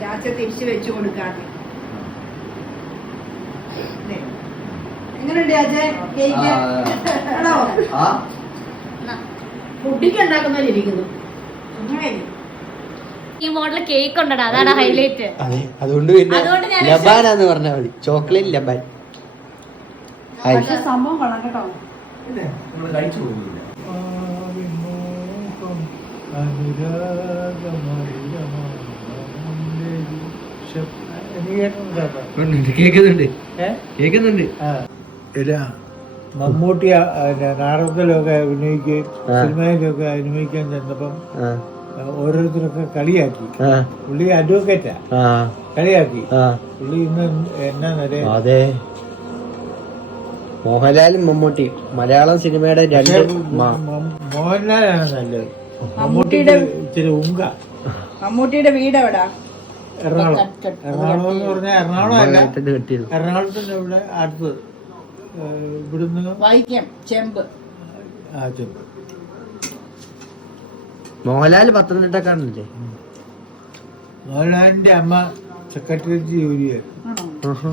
ചാച്ച തിരിച്ചു വെച്ചു കൊടുക്കാണ്. എങ്ങനെയുണ്ട് അജയ് കേക്ക്? ആണോ ഫുഡിക്ക് ഉണ്ടാക്കുന്നതിലിരിക്കുന്നു. ഈ മോഡൽ കേക്ക് ഉണ്ടടാ, അതാണ് ഹൈലൈറ്റ്. അതെ, അതുകൊണ്ട് പിന്നെ ലബാനാന്ന് പറഞ്ഞാൽ മതി. ചോക്ലേറ്റ് ലബാൻ. സംഭവം കൊള്ളാം കേട്ടോ. കേൾക്കുന്നുണ്ട്. മമ്മൂട്ടി നാടകത്തിലൊക്കെ അഭിനയിക്കുകയും സിനിമയിലൊക്കെ അഭിനയിക്കാൻ ചെന്നപ്പം ഓരോരുത്തരൊക്കെ കളിയാക്കി. പുള്ളി അഡ്വക്കേറ്റാ, കളിയാക്കി. പുള്ളി ഇന്ന് എന്നാ നിലയിൽ. അതെ, മോഹൻലാലും മമ്മൂട്ടി മലയാളം സിനിമയുടെ രണ്ട്. മോഹൻലാലാണ് നല്ലത്. മമ്മൂട്ടിയുടെ ഇച്ചിരി ഉങ്ക. മമ്മൂട്ടിയുടെ വീട് എവിടാ? എറണാകുളം. എറണാകുളം എന്ന് പറഞ്ഞാൽ എറണാകുളം അല്ല, എറണാകുളത്തിന്റെ ഇവിടെ അടുത്ത്. ഇവിടുന്ന് വൈക്കം ചെമ്പ്. ചെമ്പ്. മോഹൻലാൽ പത്തനംതിട്ടക്കാരനല്ലേ? മോഹൻലാലിന്റെ അമ്മ സെക്രട്ടേറിയറ്റ് ജോലിയായിരുന്നു.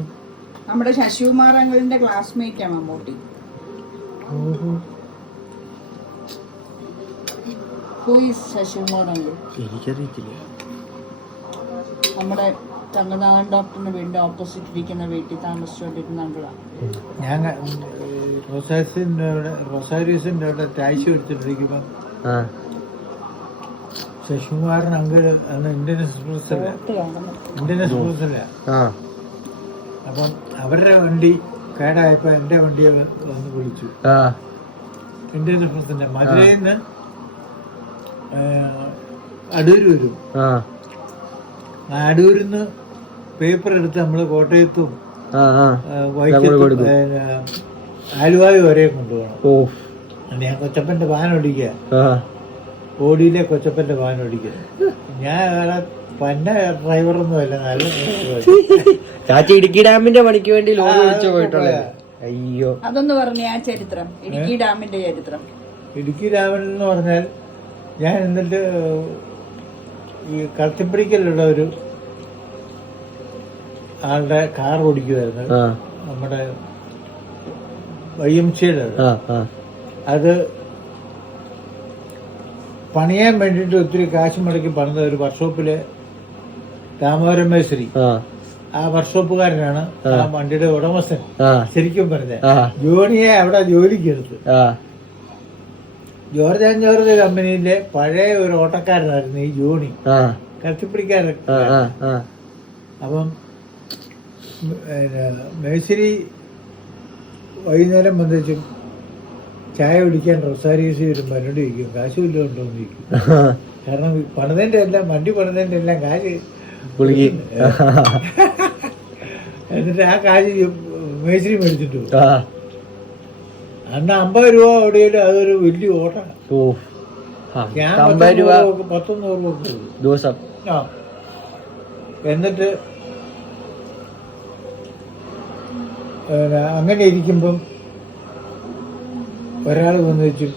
നമ്മുടെ ശശികുമാർ അങ്കിളിന്റെ ക്ലാസ്മേറ്റാ മമ്മൂട്ടി. ശശികുമാർ അങ്കിൾ എനിക്കറിയത്തില്ല. നമ്മുടെ തങ്കനാഥൻ ഡോക്ടറിന്റെ വീടിന്റെ ഓപ്പോസിറ്റ് ഇരിക്കുന്ന വീട്ടിൽ താമസിച്ചുകൊണ്ടിരുന്ന അങ്കിളാണ്. ഞാൻ റൊസാരിയസിന്റെ അവിടെ ടാക്സി എടുത്തിട്ടിരിക്കുമ്പോ ശശികുമാരൻ അങ്കിള് അന്ന് ഇന്ത്യൻ എക്സ്പ്രസ് അല്ല. അപ്പം അവരുടെ വണ്ടി കേടായപ്പോ എന്റെ വണ്ടിയെ വന്ന് വിളിച്ചു. ഇന്ത്യൻ എക്സ്പ്രസിന്റെ മധുരയിൽ നിന്ന് അടൂര് വരും. അടൂരിൽ നിന്ന് പേപ്പർ എടുത്ത് നമ്മള് കോട്ടയത്തും വൈക്കത്തും ആലുവായി വരെ കൊണ്ടുപോകണം. ഞാൻ കൊച്ചപ്പന്റെ വാൻ ഓടിക്കുക, ഓടിയിലെ കൊച്ചപ്പന്റെ വാൻ ഓടിക്കുക. ഞാൻ പന്ന ഡ്രൈവറൊന്നും അല്ല, നല്ല ചാച്ചി ഇടുക്കി ഡാമിന്റെ പണിക്ക് വേണ്ടി ലോറി വിളിച്ചു പോയിട്ടുള്ളത്. അയ്യോ, അതൊന്ന് പറഞ്ഞു ആ ചരിത്രം, ഇടുക്കി ഡാമിന്റെ ചരിത്രം. ഇടുക്കി ഡാമിൽ എന്ന് പറഞ്ഞാൽ ഞാൻ എന്നിട്ട് ഈ കളത്തിപ്പടിക്കലുള്ള ഒരു ആളുടെ കാർ ഓടിക്കുമായിരുന്നു, നമ്മുടെ YMCയുടെ. അത് പണിയാൻ വേണ്ടിയിട്ട് ഒത്തിരി കാശ് മുടക്കി പണിത ഒരു വർക്ക്ഷോപ്പിലെ രാമവരം മേശ്രി, ആ വർക്ക്ഷോപ്പുകാരനാണ് ആ വണ്ടിയുടെ ഉടമസ്ഥൻ. ശരിക്കും പറഞ്ഞ ജോണിയെ അവിടെ ജോലിക്ക് എടുത്ത്. ജോർജ് ആൻഡ് ജോർജ് കമ്പനിയിലെ പഴയ ഒരു ഓട്ടക്കാരനായിരുന്നു ഈ ജോണി, കത്തിപ്പിടിക്കാരൻ. അപ്പം മേശ്രി വൈകുന്നേരം വന്നിച്ചും ചായ കുടിക്കാൻ റൊസാരിയസ് വരുമ്പോൾ എന്നോട് ചോദിക്കും കാശ് വല്ലതും ഉണ്ടോ എന്ന് ചോദിക്കും. കാരണം പണിതേന്റെ എല്ലാം, വണ്ടി പണിതേന്റെ എല്ലാം കാശ്. എന്നിട്ട് ആ കാശ് മേശ്രി മേടിച്ചിട്ട് പോകും. അന്ന് 50 രൂപ ഓടിയാലും അതൊരു വലിയ ഓട്ടാണ്. ഞാൻ 100 രൂപ ദിവസം. എന്നിട്ട് അങ്ങനെ ഇരിക്കുമ്പം ഒരാൾ വന്ന് വെച്ചു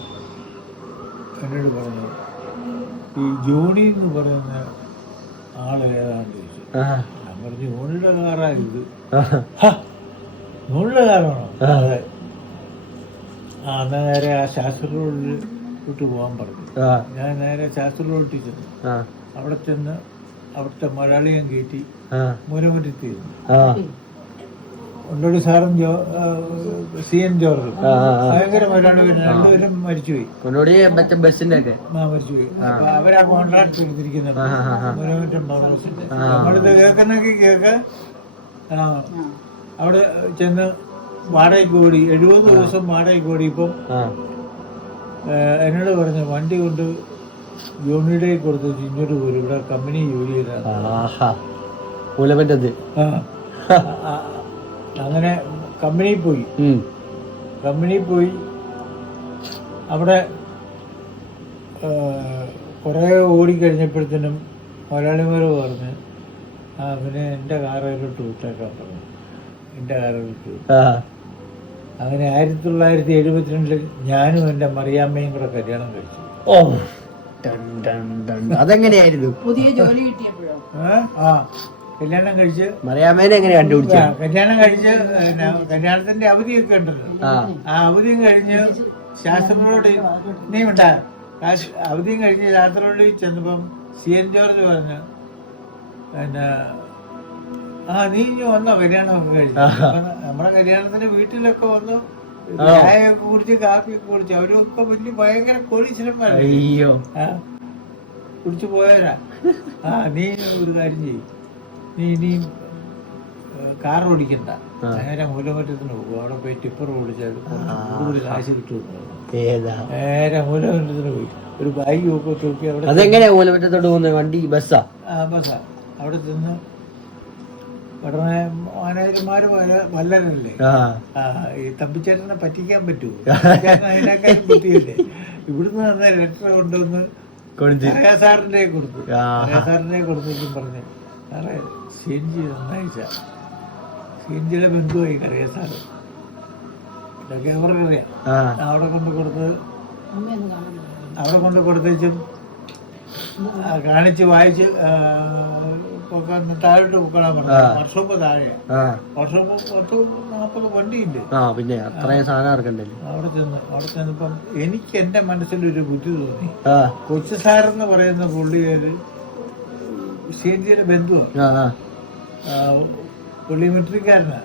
എന്നോട് പറഞ്ഞു, ഈ ജോണി എന്ന് പറയുന്ന ആള് ഏതാണ്ട് ചോദിച്ചു. ഞാൻ പറഞ്ഞു ജോണിയുടെ കാറാ ഇത്. ജോണിയുടെ കാറാണോ? അതെ. എന്നാ നേരെ ആ ശാസ്ത്ര റോഡിൽ വിട്ടു പോകാൻ പറഞ്ഞു. ഞാൻ നേരെ ശാസ്ത്ര റോഡിൽ ചെന്നു. അവിടെ ചെന്ന് അവിടുത്തെ മലയാളിയും കയറ്റി മൂലമറ്റെത്തിയിരുന്നു. ഉണ്ടോടി സാറും CN ജോർജ് ഭയങ്കര മലയാളി, രണ്ടുപേരും മരിച്ചുപോയി. ബസ്സിന്റെ മരിച്ചുപോയി. അപ്പൊ അവരാ കോൺട്രാക്ട് എടുത്തിരിക്കുന്നത് മൂലമറ്റം ബോണസിന്റെ. നമ്മളിത് കേൾക്കുന്നൊക്കെ കേൾക്ക അവിടെ ചെന്ന് വാടകയ്ക്ക് ഓടി 70 ദിവസം വാടകയ്ക്ക് ഓടി. ഇപ്പം എന്നോട് പറഞ്ഞു വണ്ടി കൊണ്ട് ജോണിയുടെ കൊടുത്ത് ഇങ്ങോട്ട് പോലും ഇവിടെ കമ്പനി ജോലി ചെയ്താണ്. അങ്ങനെ കമ്പനിയിൽ പോയി അവിടെ കുറേ ഓടിക്കഴിഞ്ഞപ്പോഴത്തേനും മലയാളിമാർ പറഞ്ഞ് പിന്നെ എൻ്റെ കാറിലോട്ട് വിട്ടേക്കാൻ പറഞ്ഞു. എൻ്റെ കാറിലോട്ട് വിട്ടു. ആ അങ്ങനെ 1972 ഞാനും എൻ്റെ മറിയാമ്മയും കൂടെ കല്യാണം കഴിച്ചു. ഓ ഡൺ ഡൺ ഡൺ. അതെങ്ങനെയായിരുന്നു? പുതിയ ജോലി കിട്ടിയപ്പോഴോ? ആ കല്യാണം കഴിച്ച് മറിയാമ്മേനെ എങ്ങനെ കണ്ടുപിടിച്ച? കല്യാണം കഴിച്ച് കല്യാണത്തിന്റെ അവധിയൊക്കെ ഉണ്ടല്ലോ. ആ അവധിയും കഴിഞ്ഞ് ശാസ്ത്രനോട് നീ ഉണ്ടാ അവധിയും കഴിഞ്ഞ് ശാസ്ത്രനോട് ചെന്നപ്പം CN ജോർജ് പറഞ്ഞു, പിന്നെ നീ ഇനി വന്നോ കല്യാണമൊക്കെ കഴിച്ചു. നമ്മുടെ കല്യാണത്തിന് വീട്ടിലൊക്കെ വന്നു ചായയൊക്കെ കുടിച്ച് കാപ്പിയൊക്കെ കുടിച്ച് അവരൊക്കെ വലിയ ഭയങ്കര കോടീശ്വരന്മാരാണ്. അയ്യോ കുടിച്ചു പോയവരാ. നീ ഒരു കാര്യം ചെയ്യും, നീ ഇനിയും കാർ ഓടിക്കണ്ട, നേരെ മൂലമറ്റത്തിന് പോകും. അവിടെ പോയി ടിപ്പർ ഓടിച്ചാൽ കൂടുതൽ കാശ് കിട്ടുമെന്ന്. നേരെ മൂലമറ്റത്തിന് പോയി ഒരു ബാഗ് ഒക്കെ തൂക്കി അവിടെ. അതെങ്ങനെയാ മൂലമറ്റത്തോട്ട് പോകുന്നത്? വണ്ടി ബസ്സാ? ബസ്സാ. അവിടെ ചെന്ന് ഉടനെ മാനേജർമാര് വല്ലരല്ലേ, ഈ തമ്പിച്ചേട്ടനെ പറ്റിക്കാൻ പറ്റുമോ? അതിനേക്കാൾ ബുദ്ധിയില്ലേ. ഇവിടുന്ന് തന്നെ ലെറ്റർ കൊണ്ടുവന്ന് സാറിന്റെ കൊടുത്തു. സാറിനെ കൊടുത്തിട്ടും പറഞ്ഞു, സാറേ CNG നന്നായിച്ച CNGയുടെ ബന്ധുവായി കറിയ സാറ്, ഇതൊക്കെ അവർക്കറിയാം. അവിടെ കൊണ്ട് കൊടുത്തും കാണിച്ച് വായിച്ച് താഴോട്ട് പൊക്കണം പറഞ്ഞു. വർഷോപ്പ് താഴെ, വർഷോപ്പ് 40 വണ്ടിയുണ്ട്. പിന്നെ അത്രയും സാധനം ഇറക്കണ്ടല്ലോ. അവിടെ ചെന്നപ്പം എനിക്ക് എന്റെ മനസ്സിലൊരു ബുദ്ധി തോന്നി. കൊച്ചു സാറെന്ന് പറയുന്ന പുള്ളിയേല് CNGയുടെ ബന്ധുവാണ്, പുള്ളി മിലിറ്ററിക്കാരനാ.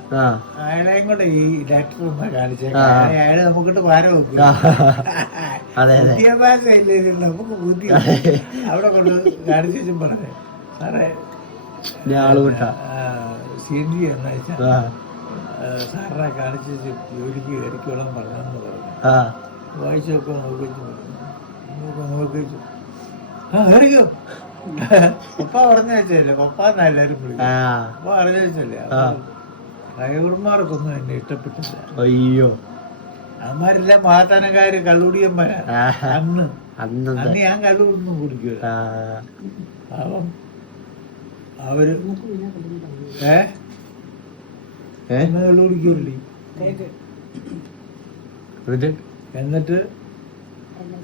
അയാളെയും കൂടെ ഈ ലെറ്റർ ഒന്ന് കാണിച്ചേക്കാം, അയാള് നമുക്കിട്ട് ഭാരം വെക്കും. വിദ്യാഭ്യാസം ഇല്ലേ നമുക്ക് ബുദ്ധി. അവിടെ കൊണ്ട് കാണിച്ചും പറഞ്ഞു, സാറേ CNG എന്ന് വെച്ചാൽ സാറിനെ കാണിച്ച് ജോലിക്ക് കയറിക്കോളാൻ പറഞ്ഞെന്ന് പറഞ്ഞു. വായിച്ചൊക്കെ നോക്കിച്ചു കയറിക്കോ. പപ്പ പറഞ്ഞു വെച്ചല്ലേ, പപ്പാന്ന് എല്ലാരും വിളിക്കും. പപ്പ പറഞ്ഞു വെച്ചല്ലേ. ഡ്രൈവർമാർക്കൊന്നും എന്നെ ഇഷ്ടപ്പെട്ടില്ല. അയ്യോ അവന്മാരെല്ലാം മാതാനക്കാര് കള്ളുടിയന്മാരാ. അന്ന് ഞാൻ കള്ളൊന്നും കുടിക്കൂല. അപ്പം അവര് കള്ളു കുടിക്കൂല്ലേ. എന്നിട്ട്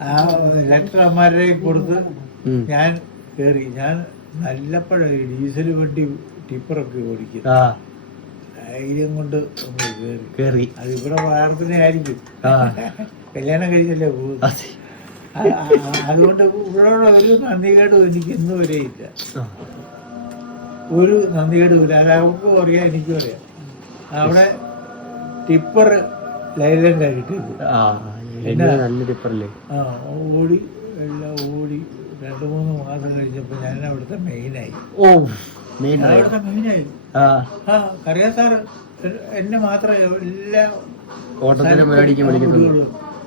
ആ ലെറ്റർ അമ്മമാരെ കൊടുത്ത് ഞാൻ കേറി. ഞാൻ നല്ലപ്പോഴേ ഡീസൽ വണ്ടി ടിപ്പറൊക്കെ ഓടിക്കും. ധൈര്യം കൊണ്ട് കേറി. അത് ഇവിടെ പ്രാർത്ഥന ആയിരിക്കും, കല്യാണം കഴിഞ്ഞല്ലേ പോകും. അതുകൊണ്ട് ഇവിടെയുള്ള ഒരു നന്ദികേടും എനിക്ക് ഇന്ന് വരെ ഇല്ല, ഒരു നന്ദികേടും ഇല്ല. അത് അവർക്കും അറിയാം, എനിക്കും അറിയാം. അവിടെ ടിപ്പർ ലൈലൻഡാ കിട്ടിയത്. ഓടി എല്ലാം ഓടി 2-3 മാസം കഴിഞ്ഞപ്പോ ഞാൻ അവിടുത്തെ മെയിനായി. കറിയാ സാറ് എന്നെ മാത്രമേ എല്ലാ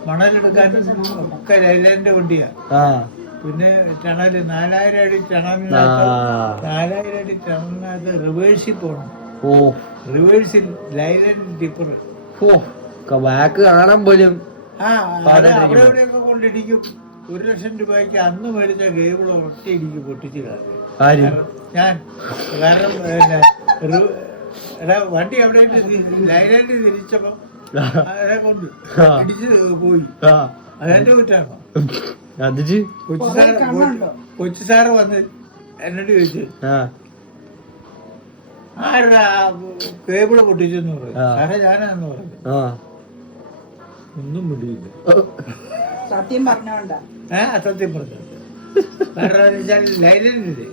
മണലെടുക്കാനും ഒക്കെ ലൈലാൻഡിന്റെ വണ്ടിയാ. പിന്നെ ടണല് 4000 അടി ടണലിനകത്ത് 4000 അടി ടണലിനകത്ത് റിവേഴ്സിൽ പോകണം. റിവേഴ്സിൽ ലൈലാൻഡ് ടിപ്പർ ബാക്ക് കാണാൻ പോലും അവിടെ എവിടെയൊക്കെ കൊണ്ടിരിക്കും. 1 ലക്ഷം രൂപയ്ക്ക് അന്ന് മേടിച്ച കേബിൾ ഒറ്റ ഇടിക്ക് പൊട്ടിച്ച് കളഞ്ഞു ഞാൻ. കാരണം വണ്ടി അവിടെ ലൈലാൻഡ് തിരിച്ചപ്പോ അതെ കൊണ്ട് ഇടിച്ച് പോയി. അതെന്റെ കുറ്റാണോ? കൊച്ചു സാറ് വന്ന് എന്നോട് ചോദിച്ചു, ആരാ കേബിള് പൊട്ടിച്ചെന്ന് പറഞ്ഞു. സാറേ ഞാനാന്ന് പറഞ്ഞു. ഒന്നും മിണ്ടിയില്ല. സത്യം പറഞ്ഞോണ്ടാ സത്യം പറഞ്ഞു. കാരണം വെച്ചാൽ ലൈലൻഡില്ലേ,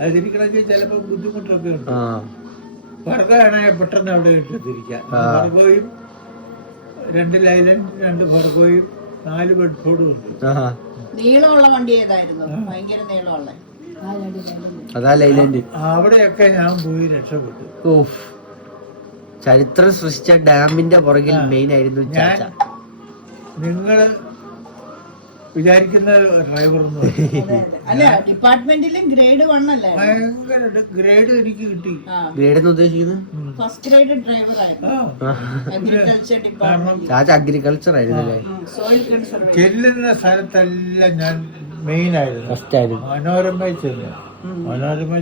അത് തിരിക്കണമെങ്കിൽ ചിലപ്പോ ബുദ്ധിമുട്ടൊക്കെ ഉണ്ട്. ഫർഗോയാണെങ്കിൽ പെട്ടെന്ന് അവിടെ ഇട്ട് തിരിക്കാം. ഫർഗോയും 2 ലൈലൻഡ് 2 ഫർഗോയും 4 ബെഡ്ഫോർഡും ഉണ്ട്. നീളമുള്ള വണ്ടി ഏതായിരുന്നു? ഭയങ്കര നീളമുള്ള അവിടെയൊക്കെ ഞാൻ പോയി രക്ഷപ്പെട്ടു. ചരിത്രം സൃഷ്ടിച്ച ഡാമിന്റെ പുറകിൽ മെയിൻ ആയിരുന്നു ഞാൻ. നിങ്ങള് വിചാരിക്കുന്ന ഡ്രൈവർ അല്ല, ഡിപ്പാർട്ട്മെന്റിലും ഗ്രേഡ് 1 അല്ലേ? ഭയങ്കര ഗ്രേഡ് എനിക്ക് കിട്ടി. ഗ്രേഡ് എന്ന് ഉദ്ദേശിക്കുന്നത് ഫസ്റ്റ് ഗ്രേഡ് ഡ്രൈവർ ആയിരുന്നു. അഗ്രികൾച്ചർ ആയിരുന്നു. ചെല്ലുന്ന സ്ഥലത്തെല്ലാം ഞാൻ മെയിൻ ആയിരുന്നു. മനോരമയിൽ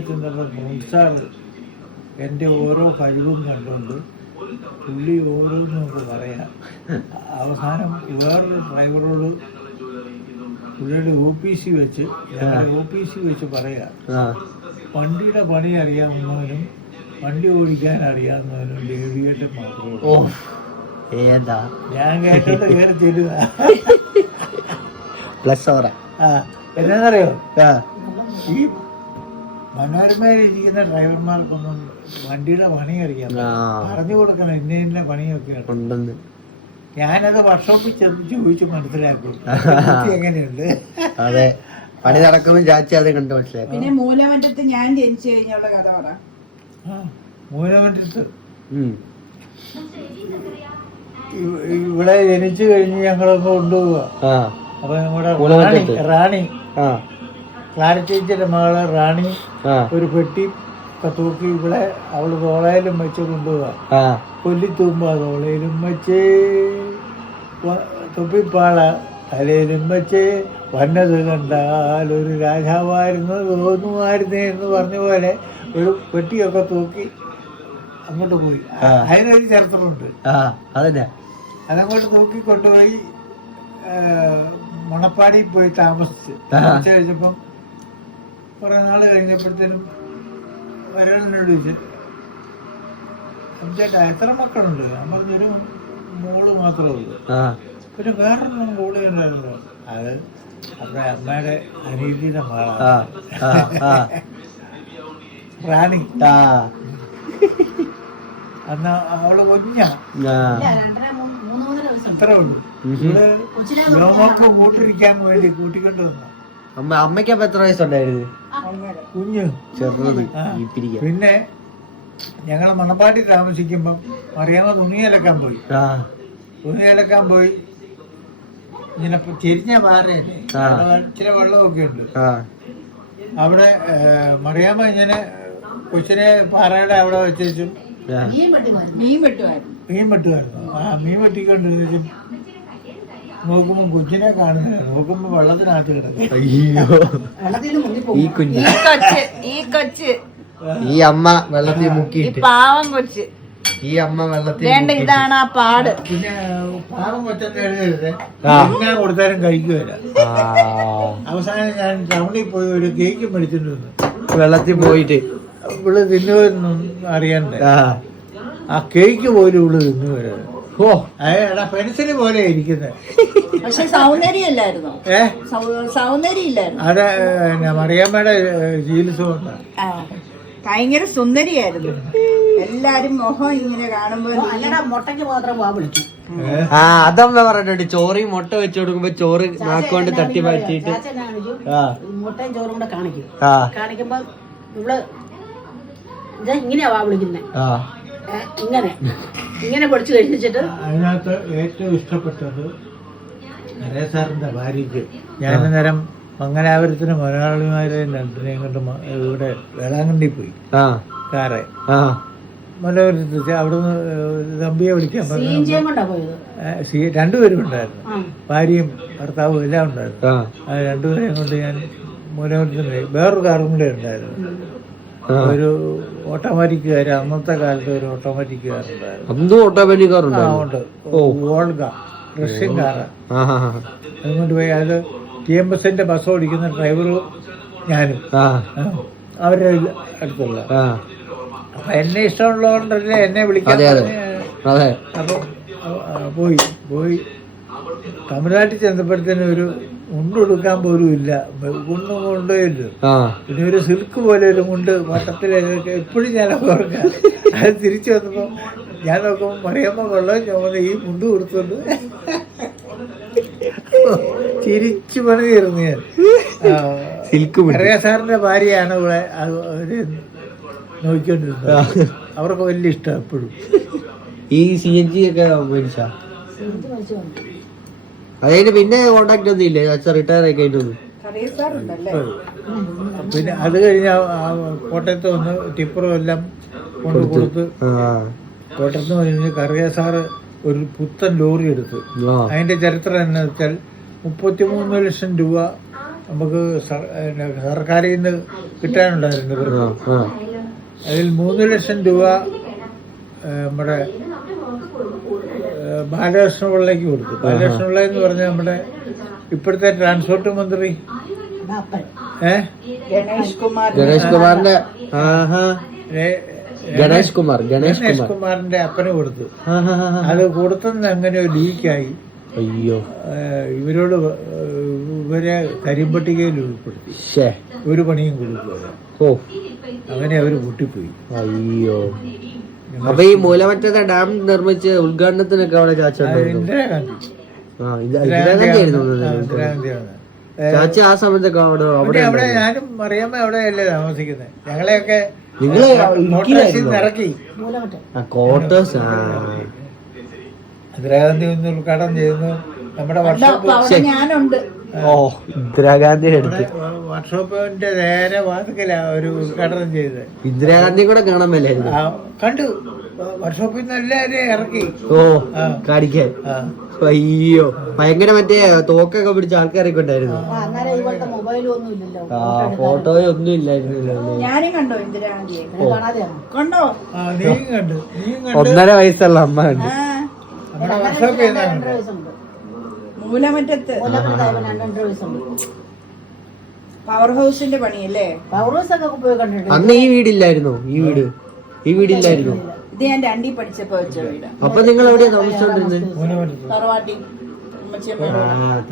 ചെന്നപ്പോ എൻ്റെ ഓരോ കഴിവും കണ്ടുകൊണ്ട് പുള്ളി ഓരോന്നും നമുക്ക് പറയാം. അവസാനം വേറൊരു ഡ്രൈവറോട് പുള്ളിയുടെ OPC വെച്ച് ഞങ്ങളുടെ OPC വെച്ച് പറയാം, വണ്ടിയുടെ പണി അറിയാവുന്നവനും വണ്ടി ഓടിക്കാൻ അറിയാവുന്നവനും ലേഡിയേട്ടൻ മാത്രമേ ഉള്ളൂ. ഏതാ ഞാൻ കേട്ടത് കയറി തരുക. പ്ലസ് ഓറ എന്നാന്നറിയോ, ഈ മനോരമയിൽ ഇരിക്കുന്ന ഡ്രൈവർമാർക്കൊന്നും വണ്ടിയുടെ പണി അറിയാം, പറഞ്ഞു കൊടുക്കണം ഇന്ന ഇന്ന പണിയൊക്കെയാണ് ഉണ്ടെന്ന്. ഞാനത് വർക്ക്ഷോപ്പിൽ ചെന്ന് ചോദിച്ചു മനസ്സിലാക്കും എങ്ങനെയുണ്ട്. അതെ, പണി നടക്കുമ്പോ ചാച്ചി അത് കണ്ടു മനസ്സിലാക്കും. പിന്നെ മൂലമറ്റത്ത് ഞാൻ ജനിച്ചു കഴിഞ്ഞുള്ള കഥ പറ. മൂലമറ്റത്ത് ഇവിടെ ജനിച്ചു കഴിഞ്ഞ് ഞങ്ങളൊക്കെ കൊണ്ടുപോവുക. അപ്പൊ നമ്മുടെ റാണി ക്ലാരച്ചേച്ചിയുടെ മകള് റാണി ഒരു പെട്ടി തൂക്കി ഇവിടെ അവള് തോളയിലും വെച്ച് കൊണ്ടുപോവാ. കൊല്ലിത്തൂമ്പ തോളയിലും വെച്ച് തൊപ്പിപ്പാള തലയിലും വെച്ച് വന്നത് കണ്ടാൽ ഒരു രാജാവായിരുന്നു തോന്നുമായിരുന്നേ എന്ന് പറഞ്ഞ പോലെ ഒരു പെട്ടിയൊക്കെ തൂക്കി അങ്ങോട്ട് പോയി. അതിനൊരു ചരിത്രമുണ്ട്. അതങ്ങോട്ട് തൂക്കി കൊണ്ടുപോയി മണപ്പാടിയിൽ പോയി താമസിച്ച് കഴിഞ്ഞപ്പം കുറെ നാള് കഴിഞ്ഞപ്പോഴത്തേനും ഒരാളിനോട് ചോദിച്ചു, ചേട്ടാ എത്ര മക്കളുണ്ട്? ഞാൻ പറഞ്ഞൊരു മോള് മാത്രമേ ഉള്ളൂ. പിന്നെ വേറൊന്നും മോള് ഉണ്ടായിരുന്നല്ലോ. അത് അവിടെ അമ്മയുടെ അനീതിയുടെ മകളാണ് റാണി. അന്ന് അവള് കുഞ്ഞാ, അത്രേ ഉള്ളൂ. ഇവിടെ ലോമൊക്കെ കൂട്ടിരിക്കാൻ വേണ്ടി കൂട്ടിക്കൊണ്ട് വന്നു. അമ്മയ്ക്ക് അപ്പൊ എത്ര വയസ്സുണ്ടായിരുന്നു? കുഞ്ഞ് ചെറുത്. പിന്നെ ഞങ്ങള് മണപ്പാട്ടി താമസിക്കുമ്പം അറിയാമോ തുണി അലക്കാൻ പോയി ഇങ്ങനെ ചെരിഞ്ഞ പാറയല്ലേ, ചില വെള്ളമൊക്കെ ഉണ്ട് അവിടെ. മറിയാമ്മ ഇങ്ങനെ കൊച്ചിനെ പാറയുടെ അവിടെ വെച്ചു മീൻ വെട്ടുമായിരുന്നു. മീൻ വെട്ടിക്കൊണ്ടിരുന്നു. നോക്കുമ്പോ കൊച്ചിനെ കാണുന്നില്ല, നോക്കുമ്പോ വെള്ളത്തിനകത്ത് കിടക്കും. ഈ അമ്മ വെള്ളത്തിൽ മുക്കിയിട്ട് പാവം കൊച്ച്, ഈ അമ്മ വെള്ളത്തിൽ ഇതാണ് ആ പാട്. പിന്നെ പാവം കൊച്ചെന്ന് എഴുതരുത്, എങ്ങനെ കൊടുത്താലും കഴിക്കുവല്ല. അവസാനം ഞാൻ ടൗണിൽ പോയി ഒരു കേക്ക് മേടിച്ചിട്ട് വന്നു. വെള്ളത്തിൽ പോയിട്ട് ഇവള് തിന്നുവെന്നും അറിയണ്ടേ, ആ കേക്ക് പോലും ഇവള് തിന്നുവരുത്. എടാ പെൻസില് പോലെ ഇരിക്കുന്നത്. പക്ഷെ സൗന്ദര്യമില്ലായിരുന്നു, സൗന്ദര്യമില്ലായിരുന്നു. അത് മറിയാമ്മയുടെ ചികിത്സ ഭയങ്കര സുന്ദരിയായിരുന്നു. എല്ലാരും മുഖം ഇങ്ങനെ കാണുമ്പോ മുട്ടയ്ക്ക് മാത്രം വാ വിളിച്ചു. അതമ്മ പറഞ്ഞിട്ടുണ്ട്, ചോറി മുട്ട വെച്ച് കൊടുക്കുമ്പോ ചോറ് നാക്കുകൊണ്ട് തട്ടി മാറ്റിയിട്ട് മുട്ടയും ചോറും കൂടെ കാണിക്കും. കാണിക്കുമ്പോ ഇവള് ഇങ്ങനെയാ വാ വിളിക്കുന്നേ, ഇങ്ങനെ പൊടിച്ചു കഴിച്ചിട്ട്. അതിനകത്ത് ഏറ്റവും ഇഷ്ടപ്പെട്ടത് നരേസാറിന്റെ ഭാര്യയ്ക്ക് ഞാൻ നേരം മംഗലാപുരത്തിന് മലയാളിമാരെ രണ്ടിനെയും കൊണ്ട് ഇവിടെ വേളാങ്കണ്ണി പോയി. കാറെ മലയാളത്തിൽ അവിടുന്ന് തമ്പിയെ വിളിക്കാൻ പറഞ്ഞു. രണ്ടുപേരും ഉണ്ടായിരുന്നു, ഭാര്യയും ഭർത്താവും എല്ലാം ഉണ്ടായിരുന്നു. അത് രണ്ടുപേരെയും കൊണ്ട് ഞാൻ മൂലമറ്റത്തിന് വേറൊരു കാറും കൂടെ ഉണ്ടായിരുന്നു. ഒരു ഓട്ടോമാറ്റിക് കാര്, അന്നത്തെ കാലത്ത് ഒരു ഓട്ടോമാറ്റിക് കാറുണ്ടായിരുന്നു. Volga Russian car. അതുകൊണ്ട് പോയി അത് TMSന്റെ ബസ് ഓടിക്കുന്ന ഡ്രൈവറും ഞാനും അവരുടെ അടുത്തുള്ള. അപ്പൊ എന്നെ ഇഷ്ടമുള്ളതുകൊണ്ടല്ലേ എന്നെ വിളിക്കാൻ. അപ്പൊ പോയി തമിഴ്നാട്ടിൽ ചെന്നപ്പോഴത്തേനും ഒരു മുണ്ട് കൊടുക്കാൻ പോലും ഇല്ല, ഒന്നും കൊണ്ടുപോയില്ല. പിന്നെ ഒരു സിൽക്ക് പോലെ ഒരു മുണ്ട് വട്ടത്തിലൊക്കെ എപ്പോഴും ഞാനൊക്കെ ഓർക്കാം. അത് തിരിച്ചു വന്നപ്പോ ഞാൻ നോക്കുമ്പോ മറിയമ്മ വെള്ളം ചുമന്ന് ഈ മുണ്ട് കൊടുത്തോണ്ട് ചിരിച്ചു പണി തീർന്നു ഞാൻ. സാറിന്റെ ഭാര്യയാണ് ഇവിടെ അവര് നോക്കിക്കൊണ്ടിരുന്നത്. അവർക്ക് വലിയ ഇഷ്ടം എപ്പോഴും. ഈ CNG ഒക്കെ മേടിച്ചാ അതിന് പിന്നെ കോണ്ടാക്ട് ഒന്നും ഇല്ലേ? അച്ഛൻ റിട്ടയർ ആയി കഴിഞ്ഞൊന്നും. പിന്നെ അത് കഴിഞ്ഞ കോട്ടയത്ത് വന്ന് ടിപ്പറും എല്ലാം കൊണ്ട് കൊടുത്ത് കോട്ടയത്ത് കഴിഞ്ഞ് കറിയ സാറ് ഒരു പുത്തൻ ലോറി എടുത്തു. അതിന്റെ ചരിത്രം എന്ന് വെച്ചാൽ 33 ലക്ഷം രൂപ നമുക്ക് സർക്കാരിൽ നിന്ന് കിട്ടാനുണ്ടായിരുന്നു. അതിൽ 3 ലക്ഷം രൂപ നമ്മുടെ ബാലകൃഷ്ണ പിള്ളയ്ക്ക് കൊടുത്തു. ബാലകൃഷ്ണ പിള്ള എന്ന് പറഞ്ഞാൽ നമ്മുടെ ഇപ്പോഴത്തെ ട്രാൻസ്പോർട്ട് മന്ത്രി ഗണേഷ് കുമാർ. ഗണേഷ് കുമാറിന്റെ ഗണേഷ് കുമാറിന്റെ അപ്പന് കൊടുത്തു. അത് കൊടുത്തതിന് അങ്ങനെ ഒരു ലീക്കായി. അയ്യോ, ഇവരോട് ഇവരെ കരിമ്പട്ടികയിൽ ഉൾപ്പെടുത്തി. ഒരു പണിയും കൊടുക്കുക. ഓ, അങ്ങനെ അവര് പൊട്ടിപ്പോയി. അയ്യോ. അപ്പൊ ഈ മൂലമറ്റത്തെ ഡാം നിർമ്മിച്ച് ഉദ്ഘാടനത്തിനൊക്കെ അവിടെ ഇന്ദിരാഗാന്ധി ചാച്ചി ആ സമയത്തൊക്കെ അവിടെ ഞാനും അറിയാമോ അവിടെയല്ലേ താമസിക്കുന്നത്. ഞങ്ങളെയൊക്കെ ഇറക്കി ക്വാർട്ടേഴ്സ്. ഇന്ദിരാഗാന്ധി ഒന്ന് ഉദ്ഘാടനം ചെയ്യുന്നു. നമ്മുടെ വർക്ക്ഷോപ്പ് ഞാനുണ്ട്. ഓ, ഇന്ദിരാഗാന്ധിയുടെ അടുത്ത് വർക്ക്ഷോപ്പിന്റെ നേരെ വാതിക്കല ഒരു ഉദ്ഘാടനം ചെയ്തത്. ഇന്ദിരാഗാന്ധി കൂടെ കാണാൻ മേലായിരുന്നു. കണ്ടു. വർക്ക്ഷോപ്പിൽ നിന്ന് എല്ലാവരെയും ഇറക്കി. ഓ, കാണിക്കാൻ. അയ്യോ, ഭയങ്കര മറ്റേ തോക്കൊക്കെ പിടിച്ച ആൾക്കാരൊക്കെ ഉണ്ടായിരുന്നു. ഫോട്ടോയോ ഒന്നും ഇല്ലായിരുന്നല്ലോ. ഞാനും കണ്ടോ ഇന്ദിരാഗാന്ധിയെ? കണ്ടോ? നീയും കണ്ടു. 1.5 വയസ്സുള്ള അമ്മ ഉണ്ട്. നമ്മുടെ വർക്ക്ഷോപ്പിൽ മൂലമറ്റത്ത് പവർ ഹൗസിന്റെ പണിയല്ലേ? പവർ ഹൗസ് ഒക്കെ പോയി കണ്ടിട്ടുണ്ട്. അന്ന് ഈ വീടില്ലായിരുന്നോ? ഈ വീടില്ലായിരുന്നോ? ഇത് ഞാൻ 2 പഠിച്ചപ്പോ വെച്ച വീട്. അപ്പൊ നിങ്ങൾ എവിടെയാ താമസിച്ചോണ്ടിരുന്നത്? തറവാട്ടി.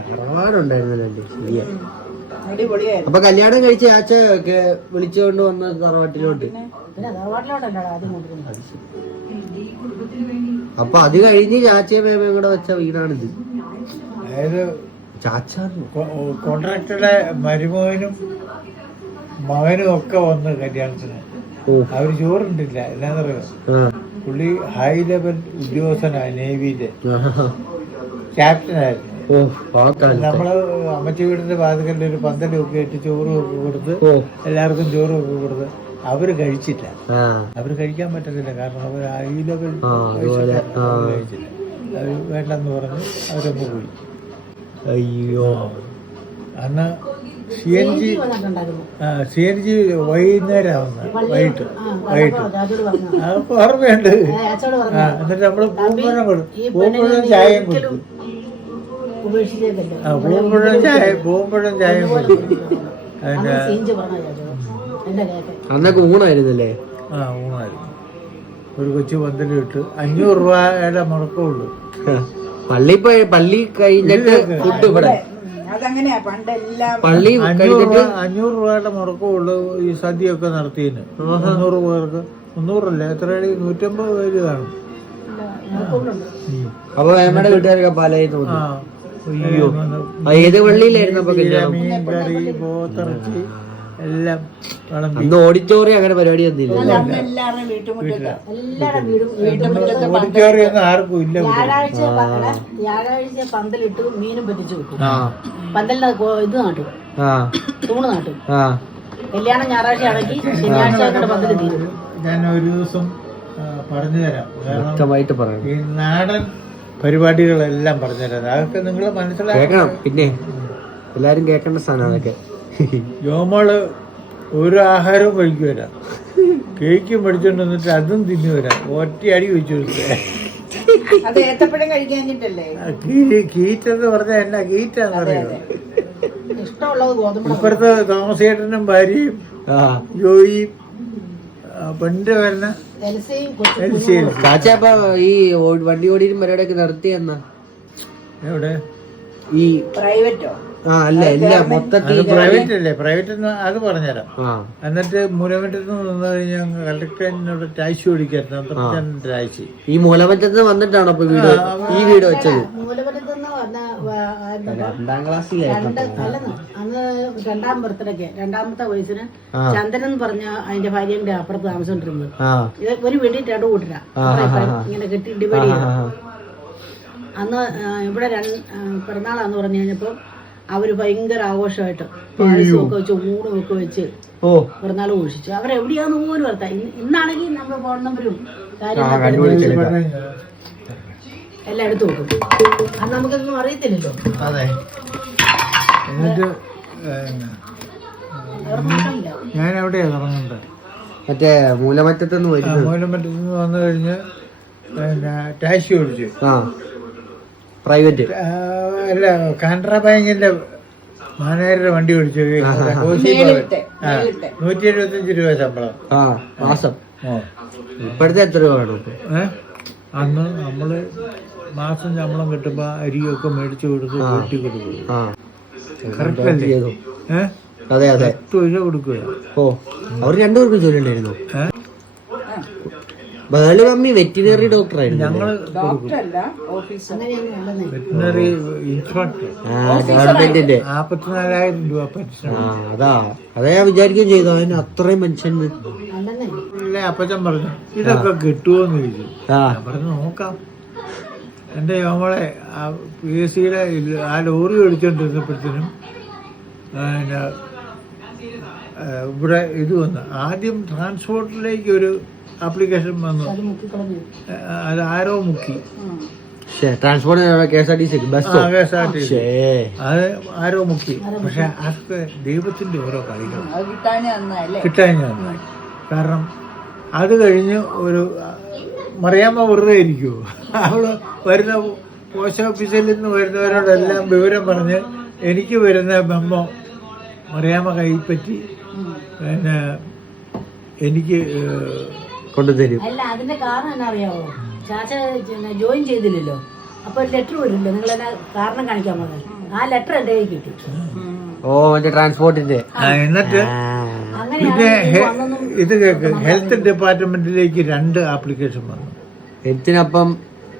തറവാടുണ്ടായിരുന്നല്ലോ. ശരിയാ. അടിപൊളിയായിരുന്നു. അപ്പൊ കല്യാണം കഴിച്ച ചാച്ച വിളിച്ചുകൊണ്ട് വന്ന തറവാട്ടിലോട്ട്. പിന്നെ തറവാട്ടിലോട്ടല്ലോ ആദ്യം കൊണ്ടുവരുന്നത്. അപ്പൊ അത് കഴിഞ്ഞ് ചാച്ചയും മേമയും കൂടെ വെച്ച വീടാണിത്. അതായത് ചാച്ച കോൺട്രാക്ടറുടെ മരുമോനും മകനും ഒക്കെ വന്ന് കല്യാണത്തിന്. അവര് ചോറുണ്ടില്ല. എന്നാന്നറിയോ? പുള്ളി ഹൈ ലെവൽ ഉദ്യോഗസ്ഥനാണ്, നേവിയിലെ ക്യാപ്റ്റനായിരുന്നു. നമ്മള് അമ്മച്ചി വീടിന്റെ വാതിക്കലിൽ ഒരു പന്തലൊക്കെ ഇട്ട് ചോറും ഒക്കെ കൊടുത്ത് എല്ലാവർക്കും ചോറും ഒക്കെ കൊടുത്ത് അവര് കഴിച്ചില്ല. അവര് കഴിക്കാൻ പറ്റത്തില്ല. കാരണം അവർ ഹൈ ലെവൽ കഴിച്ചില്ല. അത് വേണ്ടെന്ന് പറഞ്ഞ് അവരൊന്ന് പോയി. അയ്യോ, അന്ന് CNG വൈകുന്നേരം വൈകിട്ട് അതൊക്കെ ഓർമ്മയുണ്ട്. എന്നിട്ട് നമ്മള് പോകുമ്പോഴും ചായയും കൊടുത്തു. പോകുമ്പോഴും ചായയും കൊടുത്തു. അന്നൊക്കെ ഊണായിരുന്നല്ലേ? ഊണായിരുന്നു. ഒരു കൊച്ചു പന്തലിട്ട് 500 രൂപയുടെ മുടക്കമുള്ളൂ. പള്ളി കഴിഞ്ഞിട്ട് ഫുഡ് ഇവിടെ അതങ്ങനെയാ പണ്ടെല്ലാം. പള്ളി 500 രൂപയുടെ മുടക്കമുള്ളൂ ഈ സദ്യയൊക്കെ നടത്തിയതിന്. 300 പേർക്ക്, 300 എത്ര 150 പേര് കാണും. അപ്പൊ നമ്മുടെ വീട്ടുകാരൊക്കെ പലയും തോന്നി. അയ്യോ, ഏത് പള്ളിയിലായിരുന്നു അപ്പൊ കല്യാണം? മീൻ കറി, പോത്തിറച്ചി എല്ലാം അന്ന് ഓഡിറ്റോറിയം അങ്ങനെ പരിപാടി ഒന്നുമില്ല. എല്ലാവരും വീട്ടുമുറ്റത്ത്. ഓഡിറ്റോറിയം ആർക്കും ഇല്ല. വ്യാഴാഴ്ച പന്തലിട്ട് മീനും പറ്റിച്ചു കിട്ടും. പന്തലിന് ഇത് നാട്ടും, തൂണ് നാട്ടും. കല്യാണം ഞായറാഴ്ച അടക്കി ശനിയാഴ്ച പന്തല് തീരും. ഞാൻ ഒരു ദിവസം പറഞ്ഞു തരാം. വ്യക്തമായിട്ട് പറയണം. ഈ നാടൻ പരിപാടികളെല്ലാം പറഞ്ഞുതരാം. അതൊക്കെ നിങ്ങൾ മനസ്സിലാക്കണം. പിന്നെ എല്ലാരും കേൾക്കേണ്ട സാധനം അതൊക്കെ. ജോമോള് ഒരു ആഹാരവും കഴിക്കുവരാ. കേക്കും പഠിച്ചോണ്ട് വന്നിട്ട് അതും തിന്നു വരാം. ഒറ്റ അടി വെച്ചു കൊടുത്തേ. അത് ഏത്തപ്പഴം കഴിക്കാഞ്ഞിട്ടല്ലേ? കീറ്റെന്ന് പറഞ്ഞാൽ എന്നാ കീറ്റാന്ന് പറയുന്നത്. ഇഷ്ടമുള്ളത് ഗോതമ്പ്. ഇപ്പുറത്തെ തോമസേട്ടനും ഭാര്യയും ജോയിയും പെണ്ണിന്റെ വരുന്ന ചാച്ച അപ്പൊ ഈ വണ്ടി ഓടിയും പരിപാടിയൊക്കെ നിർത്തി എന്നാ? എവിടെ? ഈ പ്രൈവറ്റോ? അല്ല എല്ലാം മൊത്തത്തിൽ പ്രൈവറ്റ് അല്ലേ? പ്രൈവറ്റ് അത് പറഞ്ഞുതരാം. എന്നിട്ട് മൂലമറ്റത്ത് നിന്ന് കഴിഞ്ഞാൽ കളക്ടറിനോട് ടാക്സി ഓടിക്കായിരുന്നു. ടാക്സി ഈ മൂലമറ്റത്ത് വന്നിട്ടാണോ ഇപ്പൊ വീട് ഈ വീട് വെച്ചത്? അന്ന് 2ാം ബർത്ത്ഡേക്ക് 2ാമത്തെ വയസ്സിന് ചന്ദൻ എന്ന് പറഞ്ഞ അതിന്റെ ഭാര്യന്റെ അപ്പുറത്ത് താമസിച്ചോണ്ടിരുന്നത്. ഒരു വീട്ടിൽ 2 കൂട്ടരാ ഇങ്ങനെ കെട്ടി ഡിവൈഡ് ചെയ്തു. അന്ന് ഇവിടെ പിറന്നാളാന്ന് പറഞ്ഞു കഴിഞ്ഞപ്പോ അവര് ഭയങ്കര ആഘോഷമായിട്ട് പായസമൊക്കെ വെച്ച് ഊണുമൊക്കെ വെച്ച് പിറന്നാൾ ഘോഷിച്ചു. അവരെവിടെയാന്ന് പോലും വർത്താ. ഇന്നാണെങ്കിൽ നമ്മുടെ ഫോൺ നമ്പരും എല്ലാം എടുത്തു വെക്കും. അത് നമുക്കൊന്നും അറിയത്തില്ലല്ലോ. അതെ. എന്നിട്ട് ഞാൻ എവിടെയാ തുടങ്ങുന്നത്? മറ്റേ മൂലമറ്റത്തുനിന്ന് വരുന്നത്. മൂലമറ്റത്ത് നിന്ന് വന്നു കഴിഞ്ഞ് പിന്നെ ടാക്സി ഓടിച്ചു. ആ പ്രൈവറ്റ് അല്ല, കാനറ ബാങ്കിന്റെ മാനേജറുടെ വണ്ടി ഓടിച്ചു. 175 രൂപ ശമ്പളം. ആ മാസം. ഇപ്പോഴത്തെ എത്ര രൂപ വേണം? അന്ന് നമ്മള് മാസം ശമ്പളം കിട്ടുമ്പോ അരിയൊക്കെ മേടിച്ചു കൊടുത്ത് കൂട്ടി കൊടുക്കും. കറക്റ്റ് അല്ലേ? അതെ അതെ 10 രൂപ കൊടുക്കുക. ഓ അവർ രണ്ടുപേർക്കും ജോലി ഉണ്ടായിരുന്നു. ബേളി മമ്മി വെറ്റിനറി ഡോക്ടർ ആയിരുന്നു. ഞങ്ങള് വെറ്റിനറി ഇൻസ്പെക്ടർ. ഗവൺമെന്റിന്റെ 44,000 രൂപ പെൻഷൻ. അതാ ഞാൻ വിചാരിക്കുകയും ചെയ്തു. അതിന് അത്രയും പെൻഷൻ. അപ്പച്ചൻ പറഞ്ഞു ഇതൊക്കെ കിട്ടുമോന്ന് ചോദിച്ചു. ഞാൻ പറഞ്ഞു നോക്കാം. എൻ്റെ നമ്മളെ PSCയുടെ ആ ലോറി ഓടിച്ചോണ്ടിരുന്നപ്പോഴത്തേനും ഇവിടെ ഇത് വന്നു. ആദ്യം ട്രാൻസ്പോർട്ടിലേക്ക് ഒരു ആപ്ലിക്കേഷൻ വന്നു. അത് ആരോ മുക്കി. Transport KSRTC bus. അത് ആരോ മുക്കി. പക്ഷെ അതൊക്കെ ദൈവത്തിന്റെ ഓരോ കളികൾ കിട്ടാൻ നന്നായി. കാരണം അത് കഴിഞ്ഞ് ഒരു മറിയാമ്മ വെറുതെ ഇരിക്കുമോ? അവള് വരുന്ന പോസ്റ്റ് ഓഫീസിൽ നിന്ന് വരുന്നവരോടെല്ലാം വിവരം പറഞ്ഞ് എനിക്ക് വരുന്ന മെമ്മോ മറിയാമ്മ കൈപ്പറ്റി പിന്നെ എനിക്ക് കൊണ്ടുതരും. അല്ല, അതിന്റെ കാരണം എന്നാ അറിയാവോ? ചാച്ച ജോയിൻ ചെയ്തില്ലല്ലോ. അപ്പൊ ലെറ്റർ വരില്ലോ, നിങ്ങളെന്നാ കാരണം കാണിക്കാൻ പറഞ്ഞത്. ആ ലെറ്റർ എന്റെ കയ്യിൽ കിട്ടി. ഓ മറ്റേ ട്രാൻസ്പോർട്ടിന്റെ. എന്നിട്ട് പിന്നെ ഇത് കേക്ക്, ഹെൽത്ത് ഡിപ്പാർട്ട്മെന്റിലേക്ക് 2 ആപ്ലിക്കേഷൻ വന്നു. ഹെൽത്തിനപ്പം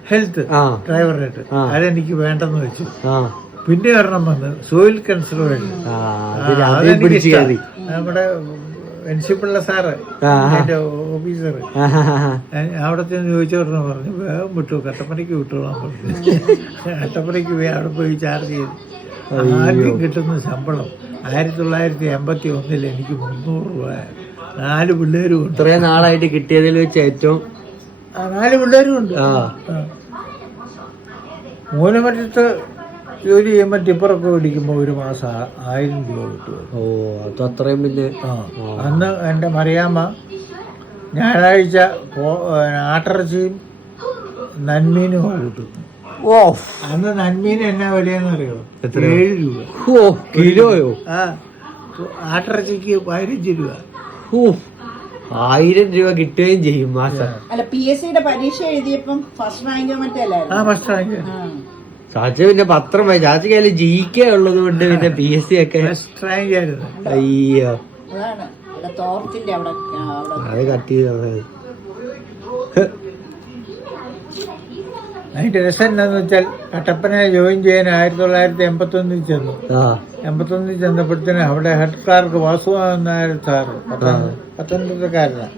ഹെൽത്ത് ഡ്രൈവറായിട്ട്. അതെനിക്ക് വേണ്ടെന്ന് വെച്ചു. പിന്നെ ഒരെണ്ണം വന്ന് സോയിൽ കൺസർവേഷൻ. നമ്മുടെ എൻസിപ്പിള്ള സാറ് എന്റെ ഓഫീസർ അവിടെ ചെന്ന് ചോദിച്ചോടനെ പറഞ്ഞു വേഗം വിട്ടു, കട്ടപ്പനയ്ക്ക് വിട്ടോളാൻ പറഞ്ഞു. കട്ടപ്പനയ്ക്ക് പോയി അവിടെ പോയി ചാർജ് ചെയ്തു. ആദ്യം കിട്ടുന്ന ശമ്പളം 1981 എനിക്ക് 300 രൂപ. 4 പിള്ളേരും ഉണ്ട്. ഇത്രയും നാളായിട്ട് കിട്ടിയതിൽ വെച്ച് ഏറ്റവും 4 പിള്ളേരും ഉണ്ട്. മൂലമറ്റത്ത് ജോലി ചെയ്യുമ്പോൾ ടിപ്പറൊക്കെ ഓടിക്കുമ്പോൾ ഒരു മാസം 1000 രൂപ കിട്ടും. ഓ അത് അത്രയും പിന്നെ. അന്ന് എൻ്റെ മറിയാമ്മ ഞായറാഴ്ച ആട്ടിറച്ചിയും നന്മീനും കൂട്ടും. അന്ന് നന്മീന് എന്നാ വിലയെന്ന് അറിയോ? 7 രൂപ കിലോയോ? ആട്ടിറച്ചിക്ക് 15 രൂപ. 1000 രൂപ കിട്ടുകയും ചെയ്യും മാസം. അല്ല, PSCയുടെ പരീക്ഷ എഴുതിയപ്പം ഫസ്റ്റ് റാങ്കോ മറ്റല്ലായിരുന്നു? First rank. ചാച്ച പിന്നെ പത്രം വായി. ചാച്ചക്ക് അതിൽ GK ഉള്ളത് കൊണ്ട് പിന്നെ PSC ഒക്കെ ഫസ്റ്റ് റാങ്ക് ആയിരുന്നു. അയ്യോ തോർത്തിന്റെ അവിടെ അത് കട്ട് ചെയ്ത്. അതിന്റെ രസം എന്താന്ന് വെച്ചാൽ കട്ടപ്പന ജോയിൻ ചെയ്യാൻ 1981 ചെന്നു. 81 ചെന്നപ്പോഴത്തേനും അവിടെ head clerk Vasudevan Nair sir പത്തനംതിട്ടക്കാരനാണ്.